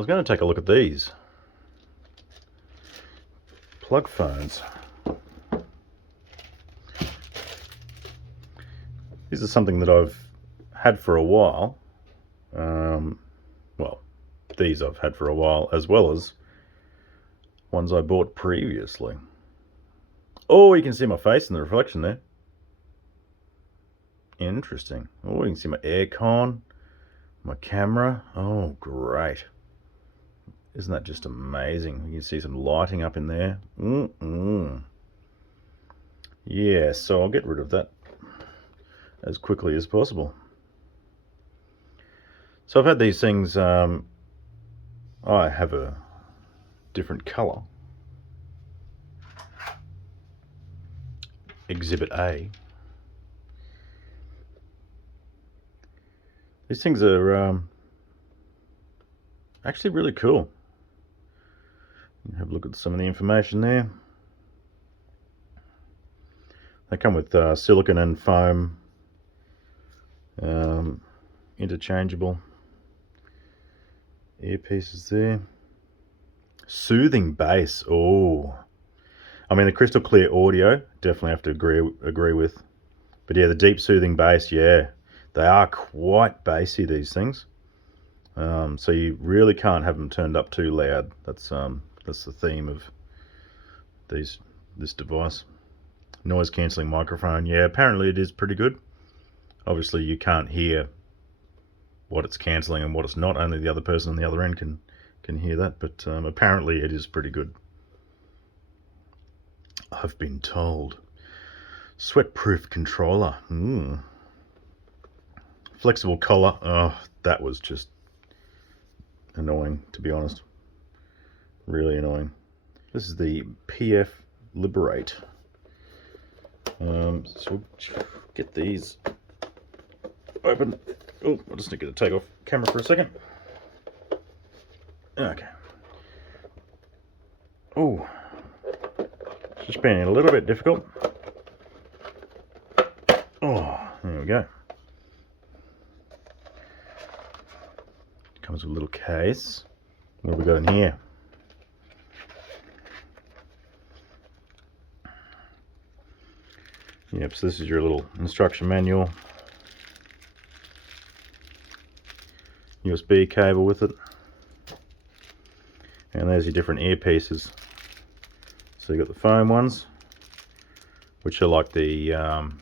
was going to take a look at these plug phones. This is something that I've had for a while. Well, these I've had for a while, as well as ones I bought previously. Oh, you can see my face in the reflection there. Interesting. Oh, you can see my aircon, my camera. Oh, great. Isn't that just amazing? You can see some lighting up in there. Yeah, so I'll get rid of that as quickly as possible. So I've had these things, I have a different color. Exhibit A. These things are actually really cool. Have a look at some of the information there. They come with silicone and foam, interchangeable earpieces there. Soothing bass. Oh, I mean, the crystal clear audio, definitely have to agree with. But yeah, the deep soothing bass, yeah, they are quite bassy, these things. So you really can't have them turned up too loud. That's the theme of this device. Noise cancelling microphone. Yeah, apparently it is pretty good. Obviously you can't hear what it's cancelling and what it's not. Only the other person on the other end can hear that. But apparently it is pretty good, I've been told. Sweat-proof controller. Flexible collar. Oh, that was just annoying, to be honest. Really annoying. This is the PF Liberate. So we'll get these open. Oh, I just need to take off camera for a second. Okay. Oh, it's just been a little bit difficult. Oh, there we go. Comes with a little case. What have we got in here? Yep, so this is your little instruction manual. USB cable with it. And there's your different earpieces. So you've got the foam ones, which are like the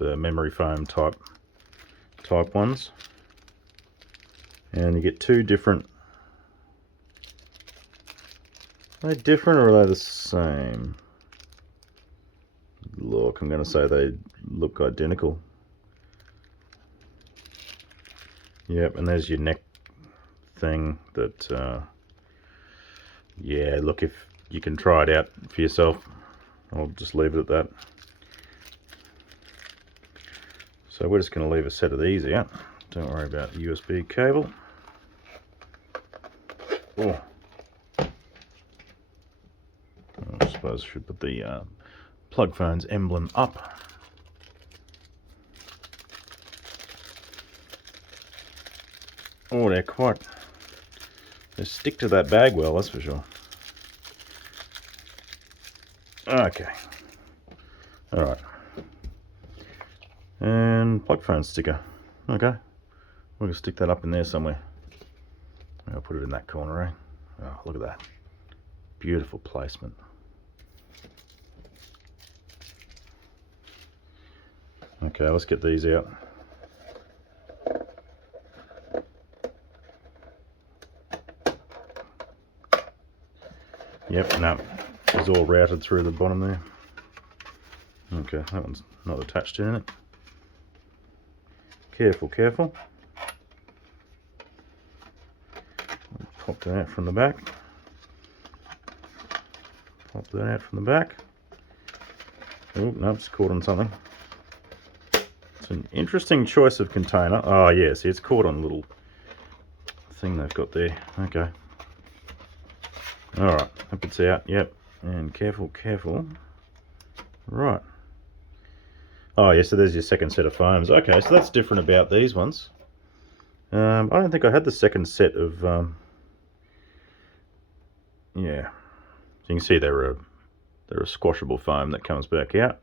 memory foam type ones. And you get two different. Are they different or are they the same? Look, I'm going to say they look identical. Yep, and there's your neck thing that, yeah, look, if you can try it out for yourself, I'll just leave it at that. So we're just going to leave a set of these out. Don't worry about the USB cable. Oh, I suppose I should put the PlugPhones emblem up. Oh, they stick to that bag well, that's for sure. Okay. Alright. And PlugPhone sticker. Okay. We're going to stick that up in there somewhere. I'll put it in that corner, eh? Oh, look at that. Beautiful placement. Okay, let's get these out. Yep, no, it's all routed through the bottom there. Okay, that one's not attached to it. Careful, careful. Pop that out from the back. Pop that out from the back. Oh, no, it's caught on something. It's an interesting choice of container. Oh, yeah, see, it's caught on a little thing they've got there. Okay. Alright, hope it's out. Yep. And careful, careful. Right. Oh, yeah, so there's your second set of foams. Okay, so that's different about these ones. I don't think I had the second set of, yeah. So you can see they're a squashable foam that comes back out.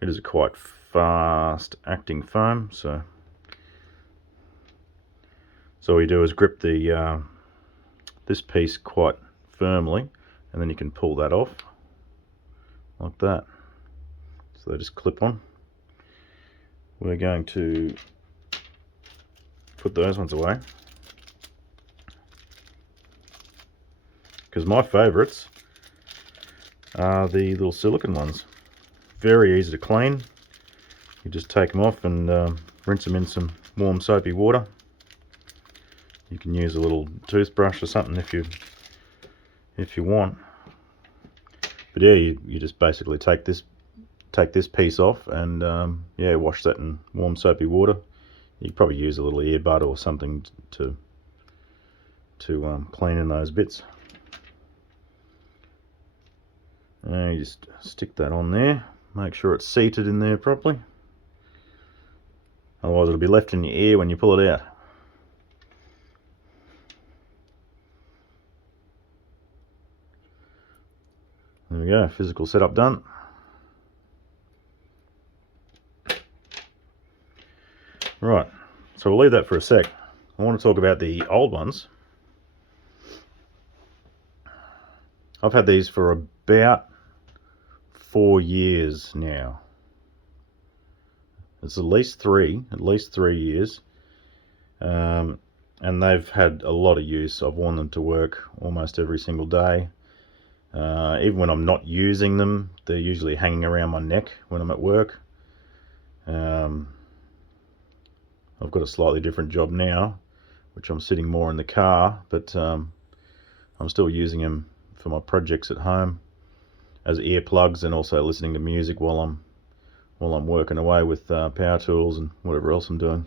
It is a quite fast acting foam, so all you do is grip the this piece quite firmly, and then you can pull that off like that. So they just clip on. We're going to put those ones away, because my favourites are the little silicone ones. Very easy to clean. You just take them off and rinse them in some warm soapy water. You can use a little toothbrush or something if you want. But yeah, you just basically take this piece off and yeah, wash that in warm soapy water. You could probably use a little earbud or something to clean in those bits. And you just stick that on there. Make sure it's seated in there properly. Otherwise it'll be left in your ear when you pull it out. There we go, physical setup done. Right, so we'll leave that for a sec. I want to talk about the old ones. I've had these for about 4 years now. It's at least three years. And they've had a lot of use. I've worn them to work almost every single day. Even when I'm not using them, they're usually hanging around my neck when I'm at work. I've got a slightly different job now, which I'm sitting more in the car, but I'm still using them for my projects at home as earplugs, and also listening to music while I'm working away with power tools and whatever else I'm doing.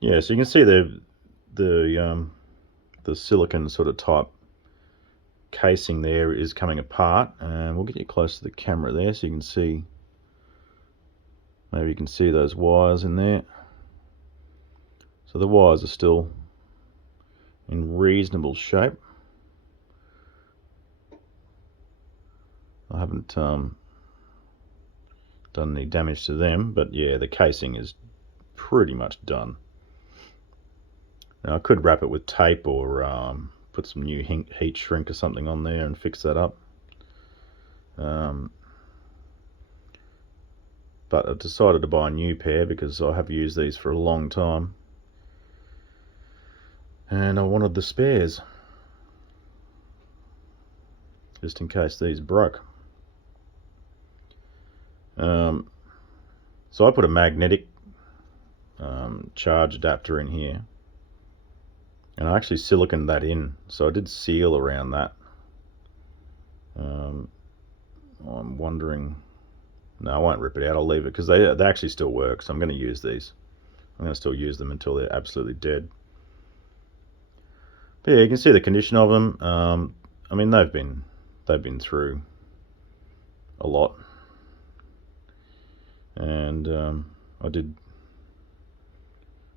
Yeah, so you can see the silicone sort of type casing there is coming apart, and we'll get you close to the camera there so you can see. Maybe you can see those wires in there. So the wires are still in reasonable shape. I haven't done any damage to them, but yeah, the casing is pretty much done. Now I could wrap it with tape or put some new heat shrink or something on there and fix that up. But I decided to buy a new pair because I have used these for a long time, and I wanted the spares just in case these broke. So I put a magnetic charge adapter in here, and I actually siliconed that in, so I did seal around that. I'm wondering, no, I won't rip it out, I'll leave it, because they actually still work, so I'm going to use these. I'm going to still use them until they're absolutely dead. But yeah, you can see the condition of them. I mean, they've been through a lot, and I did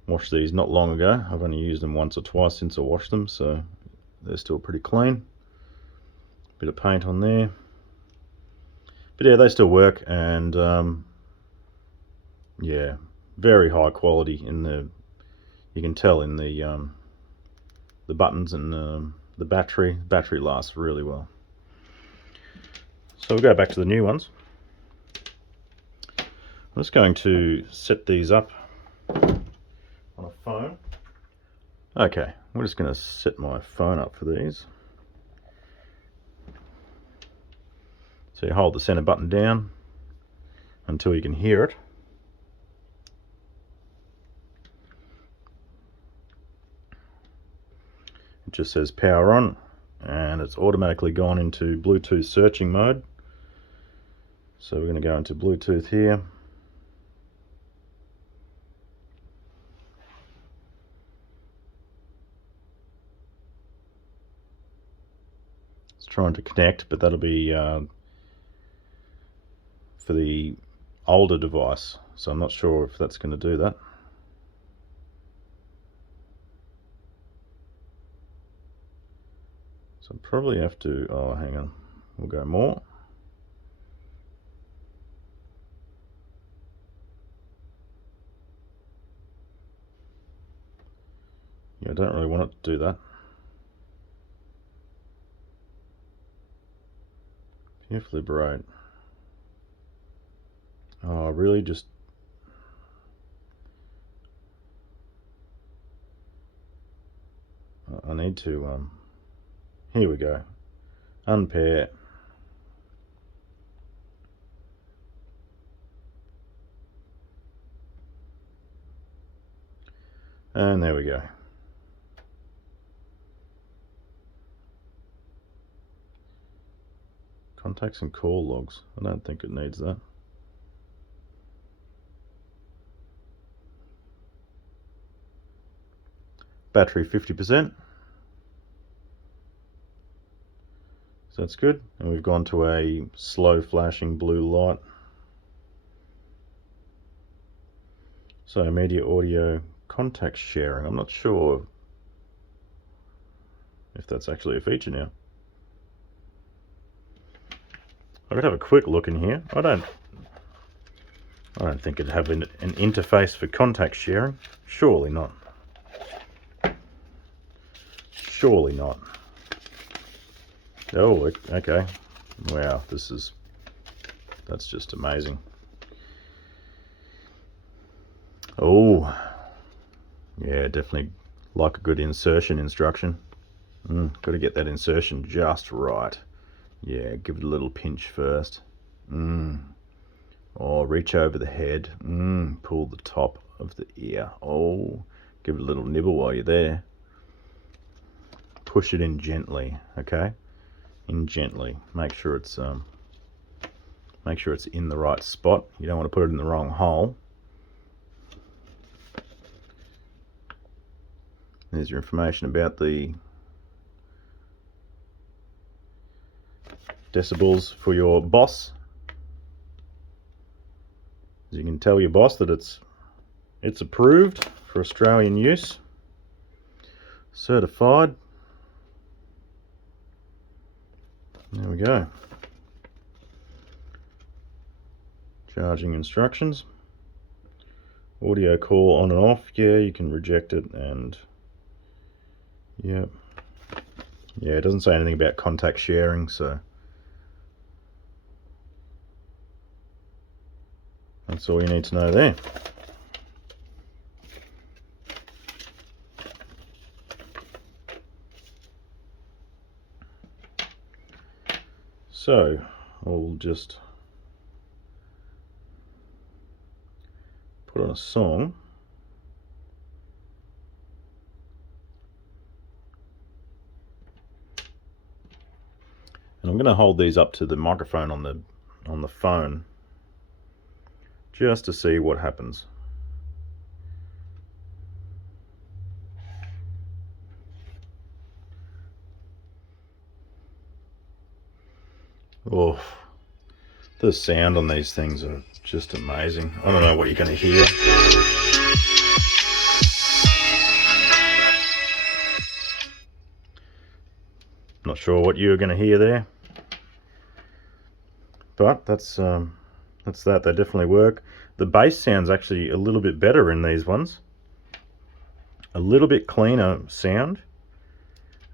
wash these not long ago. I've only used them once or twice since I washed them, so they're still pretty clean. Bit of paint on there, but yeah, they still work, and yeah, very high quality in the. You can tell in the buttons and the battery. Battery lasts really well. So we'll go back to the new ones. I'm just going to set these up on a phone. Okay, we're just going to set my phone up for these. So you hold the center button down until you can hear it. It just says power on, and it's automatically gone into Bluetooth searching mode. So we're going to go into Bluetooth here. It's trying to connect, but that'll be for the older device. so I'm not sure if that's going to do that. So I'll probably have to, oh hang on, we'll go more. Yeah, I don't really want it to do that. PF Liberate. Oh, really? Just I need to here we go. Unpair. And there we go. Contacts and call logs. I don't think it needs that. Battery 50%. So that's good. And we've gone to a slow flashing blue light. So media audio contact sharing. I'm not sure if that's actually a feature now. I could have a quick look in here. I don't think it'd have an interface for contact sharing. Surely not. Surely not. Oh, okay. Wow, that's just amazing. Oh, yeah, definitely like a good insertion instruction. Got to get that insertion just right. Yeah, give it a little pinch first. Oh, reach over the head. Pull the top of the ear. Oh, give it a little nibble while you're there. Push it in gently, okay? In gently. Make sure it's in the right spot. You don't want to put it in the wrong hole. There's your information about the decibels for your boss. As you can tell your boss that it's approved for Australian use. Certified. There we go. Charging instructions. Audio call on and off. Yeah, you can reject it, and yeah, it doesn't say anything about contact sharing, so that's all you need to know there. So I'll just put on a song. And I'm going to hold these up to the microphone on the phone just to see what happens. Oh, the sound on these things are just amazing. I don't know what you're going to hear. Not sure what you're going to hear there, but that's that. They definitely work. The bass sound's actually a little bit better in these ones. A little bit cleaner sound.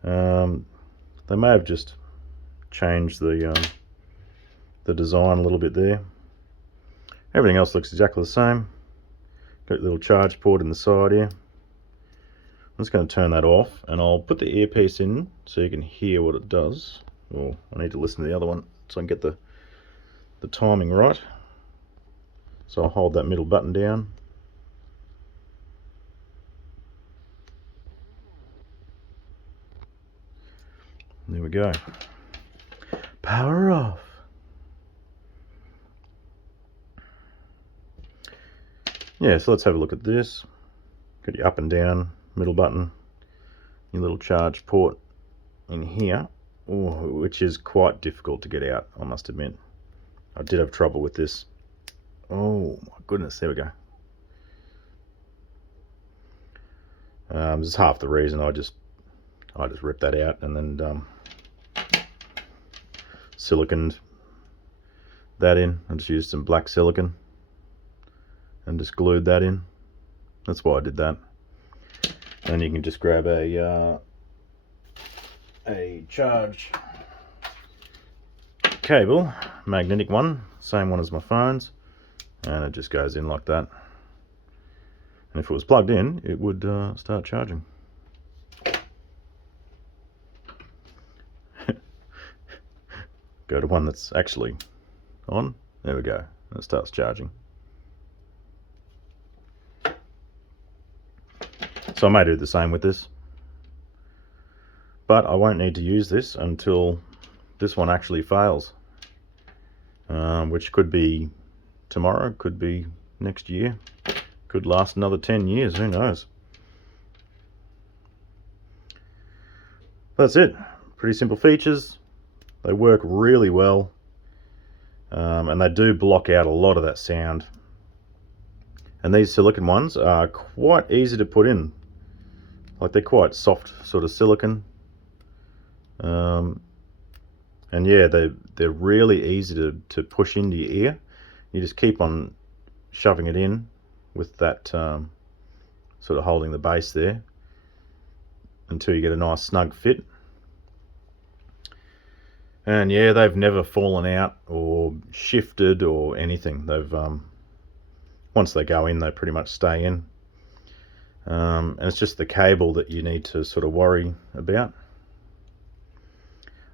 They may have just changed the design a little bit there. Everything else looks exactly the same. Got a little charge port in the side here. I'm just going to turn that off, and I'll put the earpiece in so you can hear what it does. Oh, I need to listen to the other one so I can get the timing right. So I'll hold that middle button down. There we go. Power off. Yeah, so let's have a look at this. Got your up and down, middle button, your little charge port in here, which is quite difficult to get out, I must admit. I did have trouble with this Oh my goodness, there we go. This is half the reason I just ripped that out and then siliconed that in. I just used some black silicone and just glued that in. That's why I did that. And you can just grab a charge cable, magnetic one, same one as my phone's, and it just goes in like that. And if it was plugged in, it would start charging. Go to one that's actually on. There we go. And it starts charging. So I may do the same with this. But I won't need to use this until this one actually fails. Which could be tomorrow, could be next year, could last another 10 years, who knows. That's it. Pretty simple features. They work really well, and they do block out a lot of that sound. And these silicone ones are quite easy to put in. Like, they're quite soft sort of silicone. And yeah, they're really easy to push into your ear. You just keep on shoving it in with that sort of holding the base there until you get a nice snug fit. And yeah, they've never fallen out or shifted or anything. They've once they go in, they pretty much stay in. And it's just the cable that you need to sort of worry about.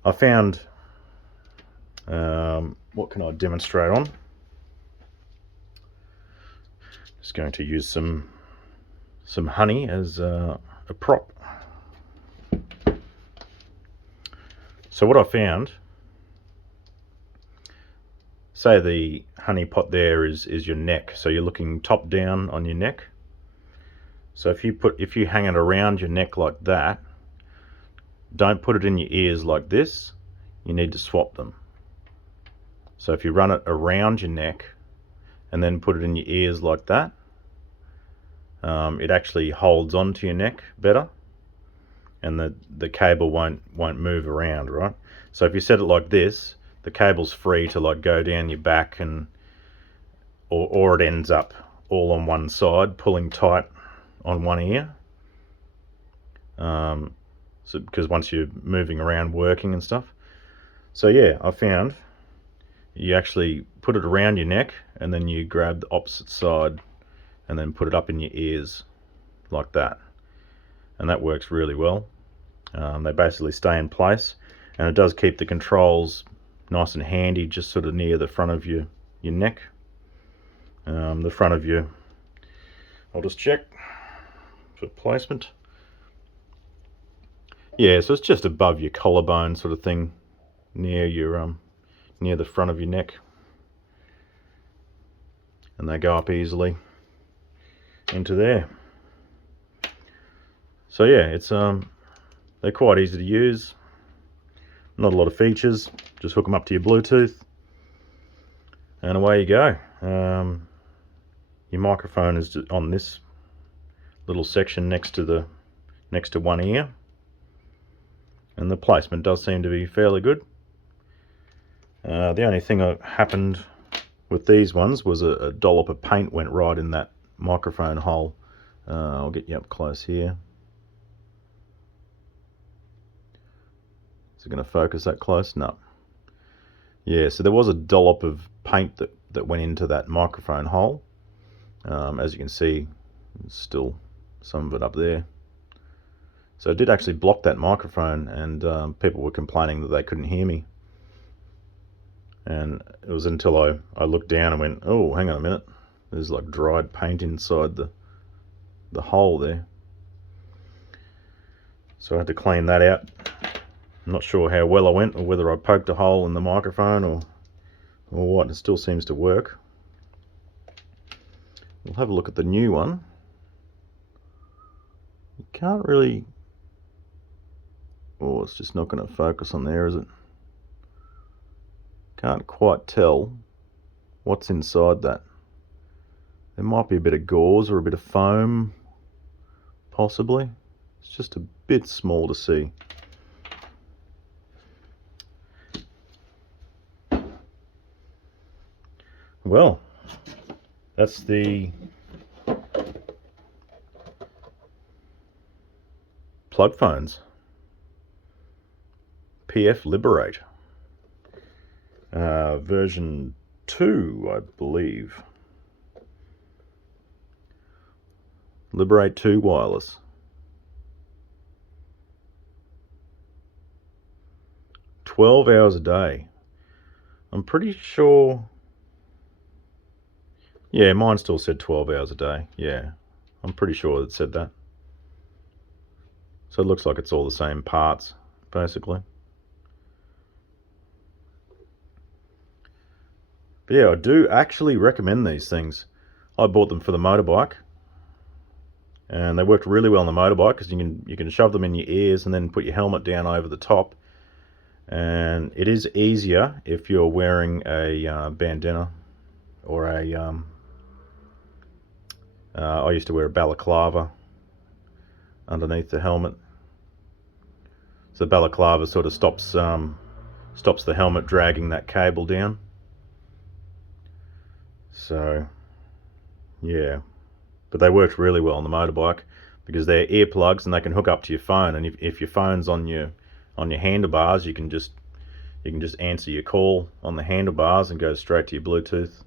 I found, what can I demonstrate on? Just going to use some honey as a prop. So what I found, say the honey pot there is your neck, so you're looking top down on your neck. So if you hang it around your neck like that, don't put it in your ears like this. You need to swap them. So if you run it around your neck and then put it in your ears like that, it actually holds onto your neck better, and the cable won't move around, right? So if you set it like this, the cable's free to like go down your back, and or it ends up all on one side, pulling tight on one ear. So because once you're moving around working and stuff. So yeah, I found you actually put it around your neck and then you grab the opposite side and then put it up in your ears like that, and that works really well. They basically stay in place, and it does keep the controls nice and handy, just sort of near the front of your neck. The front of your, I'll just check for placement. Yeah, so it's just above your collarbone sort of thing, near your near the front of your neck, and they go up easily into there. So yeah, it's they're quite easy to use. Not a lot of features. Just hook them up to your Bluetooth, and away you go. Your microphone is on this little section next to one ear, and the placement does seem to be fairly good. The only thing that happened with these ones was a dollop of paint went right in that microphone hole. I'll get you up close here. Is it going to focus that close? No. Yeah, so there was a dollop of paint that went into that microphone hole. As you can see, there's still some of it up there. So it did actually block that microphone, and people were complaining that they couldn't hear me. And it was until I looked down and went, oh, hang on a minute. There's like dried paint inside the hole there. So I had to clean that out. I'm not sure how well I went, or whether I poked a hole in the microphone or what. It still seems to work. We'll have a look at the new one. You can't really... Oh, it's just not going to focus on there, is it? Can't quite tell what's inside that. There might be a bit of gauze or a bit of foam, possibly. It's just a bit small to see. Well, that's the PlugPhones PF Liberate. Version 2, I believe. Liberate 2 wireless. 12 hours a day. I'm pretty sure. Yeah, mine still said 12 hours a day. Yeah, I'm pretty sure it said that. So it looks like it's all the same parts, basically. But yeah, I do actually recommend these things. I bought them for the motorbike, and they worked really well on the motorbike because you can shove them in your ears and then put your helmet down over the top. And it is easier if you're wearing a bandana or a I used to wear a balaclava underneath the helmet. So the balaclava sort of stops the helmet dragging that cable down. So yeah, but they worked really well on the motorbike because they're earplugs and they can hook up to your phone. And if your phone's on your handlebars, you can just answer your call on the handlebars and go straight to your Bluetooth.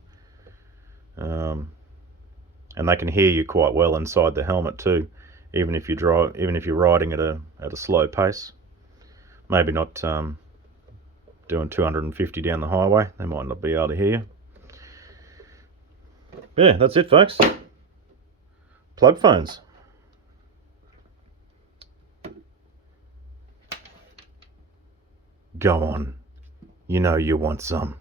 And they can hear you quite well inside the helmet too, even if you're riding at a slow pace. Maybe not doing 250 down the highway. They might not be able to hear you. Yeah, that's it, folks. PlugPhones. Go on. You know you want some.